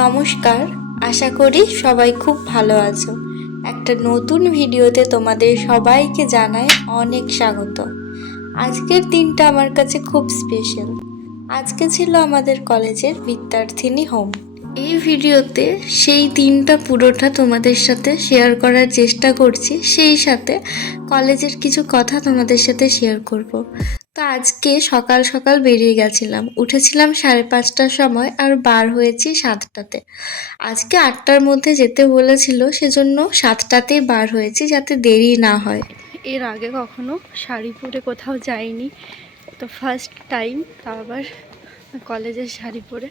নমস্কার। আশা করি সবাই খুব ভালো আছো। একটা নতুন ভিডিওতে তোমাদের সবাইকে জানাই অনেক স্বাগত। আজকের দিনটা আমার কাছে খুব স্পেশাল আজকে ছিল আমাদের কলেজের বিদ্যার্থিনী হোম। এই ভিডিওতে সেই দিনটা পুরোটা তোমাদের সাথে শেয়ার করার চেষ্টা করছি। সেই সাথে কলেজের কিছু কথা তোমাদের সাথে শেয়ার করব। তো আজকে সকাল সকাল বেরিয়ে গেছিলাম। উঠেছিলাম সাড়ে পাঁচটার সময় আর বার হয়েছি সাতটাতে। আজকে আটটার মধ্যে যেতে বলেছিল, সেজন্য সাতটাতেই বার হয়েছি যাতে দেরি না হয়। এর আগে কখনো শাড়ি পরে কোথাও যাইনি। তো ফার্স্ট টাইম তা আবার কলেজের শাড়ি পরে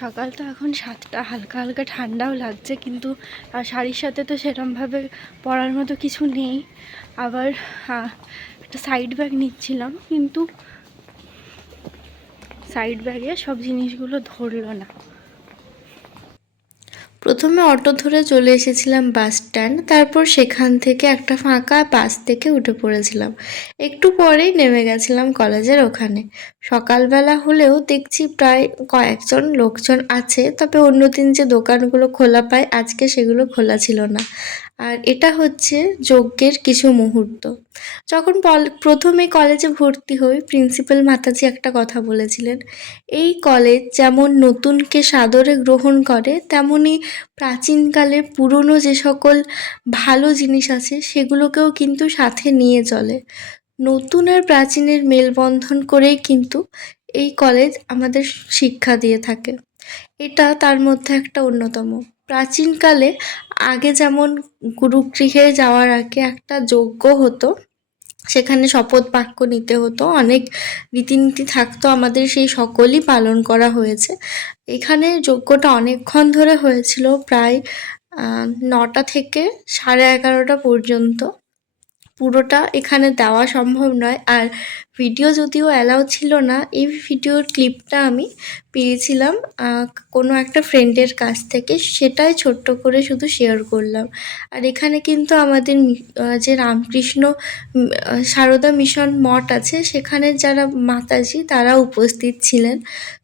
সকাল তো এখন সাতটা হালকা হালকা ঠান্ডাও লাগছে কিন্তু শাড়ির সাথে তো সেরমভাবে পরার মতো কিছু নেই। আবার আহ, একটা সাইড ব্যাগ নিচ্ছিলাম কিন্তু সাইড ব্যাগে সব জিনিসগুলো ধরলো না। প্রথমে অটো ধরে চলে এসেছিলাম বাস স্ট্যান্ড তারপর সেখান থেকে একটা ফাঁকা বাস থেকে উঠে পড়েছিলাম। একটু পরেই নেমে গেছিলাম কলেজের ওখানে। সকালবেলা হলেও দেখছি প্রায় কয়েকজন লোকজন আছে, তবে অন্যদিন যে দোকানগুলো খোলা পায়, আজকে সেগুলো খোলা ছিল না। আর এটা হচ্ছে যজ্ঞের কিছু মুহূর্ত। যখন প্রথমে কলেজে ভর্তি হই, প্রিন্সিপাল মাতাজি একটা কথা বলেছিলেন, এই কলেজ যেমন নতুনকে সাদরে গ্রহণ করে, তেমনি প্রাচীনকালে পুরনো যে সকল ভালো জিনিস আছে, সেগুলোকেও কিন্তু সাথে নিয়ে চলে। নতুন আর প্রাচীনের মেলবন্ধন করেই কিন্তু এই কলেজ আমাদের শিক্ষা দিয়ে থাকে। এটা তার মধ্যে একটা অন্যতম। প্রাচীনকালে আগে যেমন গুরুগৃহে যাওয়ার আগে একটা যজ্ঞ হতো, সেখানে শপথ বাক্য নিতে হতো, অনেক রীতিনীতি থাকতো আমাদের সেই সকলই পালন করা হয়েছে। এখানে যজ্ঞটা অনেকক্ষণ ধরে হয়েছিল, প্রায় নটা থেকে সাড়ে এগারোটা পর্যন্ত। পুরোটা এখানে দেওয়া সম্ভব নয়। আর ভিডিও যদিও অ্যালাউ ছিল না, এই ভিডিওর ক্লিপটা আমি পেয়েছিলাম কোনো একটা ফ্রেন্ডের কাছ থেকে। সেটাই ছোট্ট করে শুধু শেয়ার করলাম। আর এখানে কিন্তু আমাদের যে রামকৃষ্ণ সারদা মিশন মঠ আছে, সেখানে যারা মাতাজি, তারা উপস্থিত ছিলেন।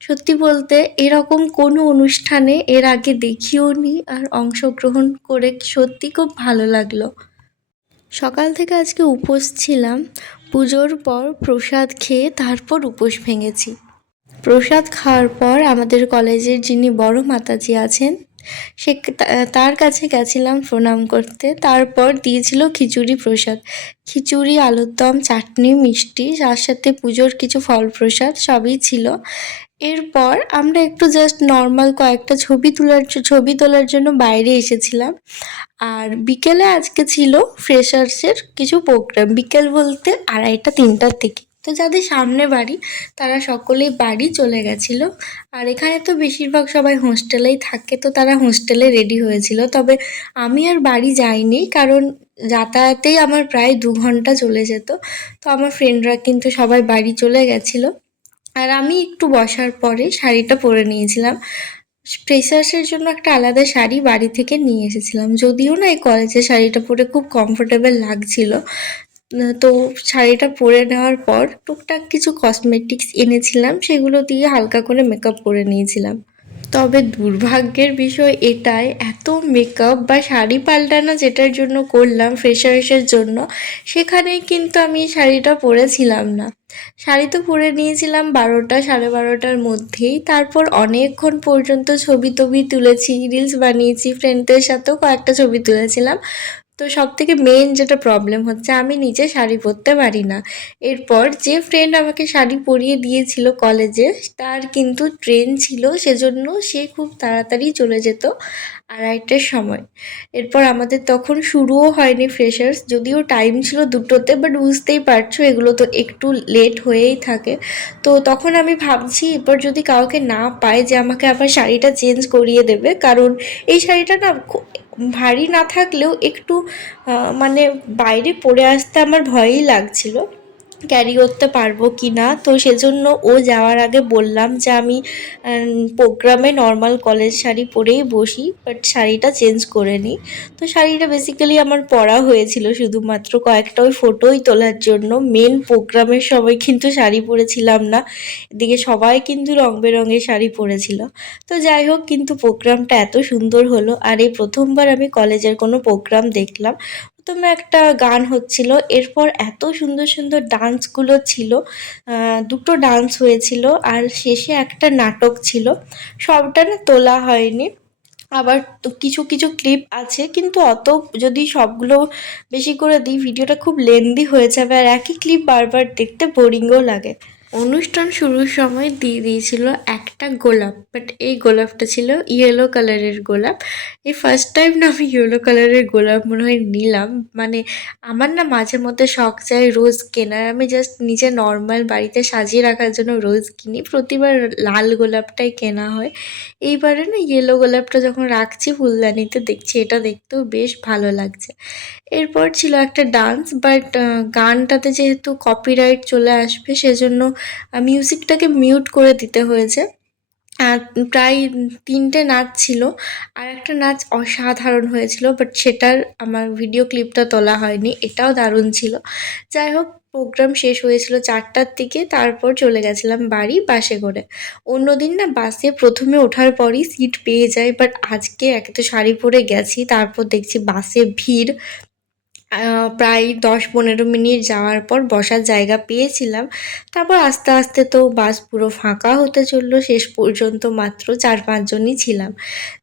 সত্যি বলতে, এরকম কোনো অনুষ্ঠানে এর আগে দেখিও নি আর অংশগ্রহণ করে সত্যি খুব ভালো লাগল। সকাল থেকে আজকে উপোস ছিলাম, পুজোর পর প্রসাদ খেয়ে তারপর উপোস ভেঙেছি। প্রসাদ খাওয়ার পর আমাদের কলেজের যিনি বড় মাতাজি আছেন, সে তার কাছে গেছিলাম প্রণাম করতে। তারপর দিয়েছিল খিচুড়ি প্রসাদ। খিচুড়ি আলুর দম চাটনি, মিষ্টি তার সাথে পুজোর কিছু ফল প্রসাদ সবই ছিল। এরপর আমরা একটু জাস্ট নর্মাল কয়েকটা ছবি তোলার ছবি তোলার জন্য বাইরে এসেছিলাম। আর বিকেলে আজকে ছিল ফ্রেশার্সের কিছু প্রোগ্রাম বিকেল বলতে আড়াইটা, তিনটার থেকে। তো যাদের সামনে বাড়ি, তারা সকলেই বাড়ি চলে গেছিল। আর এখানে তো বেশিরভাগ সবাই হোস্টেলেই থাকে, তো তারা হোস্টেলে রেডি হয়েছিল। তবে আমি আর বাড়ি যাইনি, কারণ যাতায়াতেই আমার প্রায় দু ঘণ্টা চলে যেত। তো আমার ফ্রেন্ডরা কিন্তু সবাই বাড়ি চলে গেছিল। আর আমি একটু বসার পরে শাড়িটা পরে নিয়েছিলাম। ফ্রেশার্সের জন্য একটা আলাদা শাড়ি বাড়ি থেকে নিয়ে এসেছিলাম। যদিও না এই কলেজের শাড়িটা পরে খুব কমফোর্টেবল লাগছিল। তো শাড়িটা পরে নেওয়ার পর টুকটাক কিছু কসমেটিক্স এনেছিলাম। সেগুলো দিয়ে হালকা করে মেকআপ করে নিয়েছিলাম। তবে দুর্ভাগ্যের বিষয় এটাই, এত মেকআপ বা শাড়ি পাল্টানো যেটার জন্য করলাম ফ্রেশার্সের জন্য, সেখানেই কিন্তু আমি শাড়িটা পরেছিলাম না। শাড়ি তো পরে নিয়েছিলাম বারোটা, সাড়ে বারোটার মধ্যেই, তারপর অনেকক্ষণ পর্যন্ত ছবি টবি তুলেছি রিলস বানিয়েছি ফ্রেন্ডদের সাথেও কয়েকটা ছবি তুলেছিলাম। তো সব থেকে মেন যেটা প্রবলেম হচ্ছে, আমি নিজে শাড়ি পরতে পারি না। এরপর যে ফ্রেন্ড আমাকে শাড়ি পরিয়ে দিয়েছিল কলেজে তার কিন্তু ট্রেন ছিল, সেজন্য সে খুব তাড়াতাড়ি চলে যেত আড়াইটের সময়। এরপর আমাদের তখন শুরুও হয়নি ফ্রেশার্স যদিও টাইম ছিল দুটোতে বাট বুঝতেই পারছ এগুলো তো একটু লেট হয়েই থাকে। তো তখন আমি ভাবছি, এরপর যদি কাউকে না পাই যে আমাকে আবার শাড়িটা চেঞ্জ করিয়ে দেবে, কারণ এই শাড়িটা না ভারী না থাকলেও একটু মানে বাইরে পড়ে আসতে আমার ভয়ই লাগছিল। ক্যারি করতে পারব কি না তো সেজন্য ও যাওয়ার আগে বললাম যে আমি প্রোগ্রামে নর্মাল কলেজ শাড়ি পরেই বসি বাট শাড়িটা চেঞ্জ করে নিই তো শাড়িটা বেসিক্যালি আমার পরা হয়েছিল শুধুমাত্র কয়েকটা ওই ফটোই তোলার জন্য। মেন প্রোগ্রামের সময় কিন্তু শাড়ি পরেছিলাম না। এদিকে সবাই কিন্তু রং বেরঙের শাড়ি পরেছিল। তো যাই হোক, কিন্তু প্রোগ্রামটা এত সুন্দর হলো। আর এই প্রথমবার আমি কলেজের কোনো প্রোগ্রাম দেখলাম। প্রথমে একটা গান হচ্ছিল। এরপর এত সুন্দর সুন্দর ডান্সগুলো ছিল। দুটো ডান্স হয়েছিল আর শেষে একটা নাটক ছিল। সবটা না তোলা হয়নি। আবার কিছু কিছু ক্লিপ আছে কিন্তু অত যদি সবগুলো বেশি করে দিই, ভিডিওটা খুব লেন্দি হয়ে যাবে আর একই ক্লিপ বারবার দেখতে বোরিংও লাগে। অনুষ্ঠান শুরুর সময় দিয়ে দিয়েছিল একটা গোলাপ বাট এই গোলাপটা ছিল ইয়েলো কালারের গোলাপ। এই ফার্স্ট টাইম না আমি ইয়েলো কালারের গোলাপ মনে হয় নিলাম। মানে আমার না মাঝে মধ্যে শখ চাই রোজ কেনার। আমি জাস্ট নিজে নর্মাল বাড়িতে সাজিয়ে রাখার জন্য রোজ কিনি। প্রতিবার লাল গোলাপটাই কেনা হয়। এইবারে না ইয়েলো গোলাপটা যখন রাখছি ফুলদানিতে দেখছি, এটা দেখতেও বেশ ভালো লাগছে। এরপর ছিল একটা ডান্স বাট গানটাতে যেহেতু কপিরাইট চলে আসবে, সেজন্য মিউজিকটাকে মিউট করে দিতে হয়েছে। আর প্রায় তিনটে নাচ ছিল। আর একটা নাচ অসাধারণ হয়েছিল বাট সেটার আমার ভিডিও ক্লিপটা তোলা হয়নি, এটাও দারুণ ছিল। যাই হোক প্রোগ্রাম শেষ হয়েছিল চারটার দিকে, তারপর চলে গেছিলাম বাড়ি বাসে করে। অন্যদিন না বাসে প্রথমে ওঠার পরই সিট পেয়ে যায় বাট আজকে একে তো শাড়ি পরে গেছি, তারপর দেখছি বাসে ভিড়। প্রায় দশ পনেরো মিনিট যাওয়ার পর বসার জায়গা পেয়েছিলাম। তারপর আস্তে আস্তে তো বাস পুরো ফাঁকা হতে চলল, শেষ পর্যন্ত মাত্র চার পাঁচজনই ছিলাম।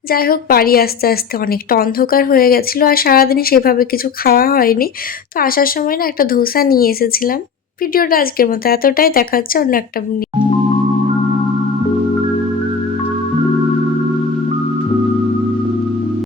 যাই হোক, বাড়ি আস্তে আস্তে অনেকটা অন্ধকার হয়ে গেছিল আর সারাদিনই সেভাবে কিছু খাওয়া হয়নি। তো আসার সময় না একটা ধোসা নিয়ে এসেছিলাম। ভিডিওটা আজকের মতো এতটাই, দেখা হচ্ছে অন্য একটা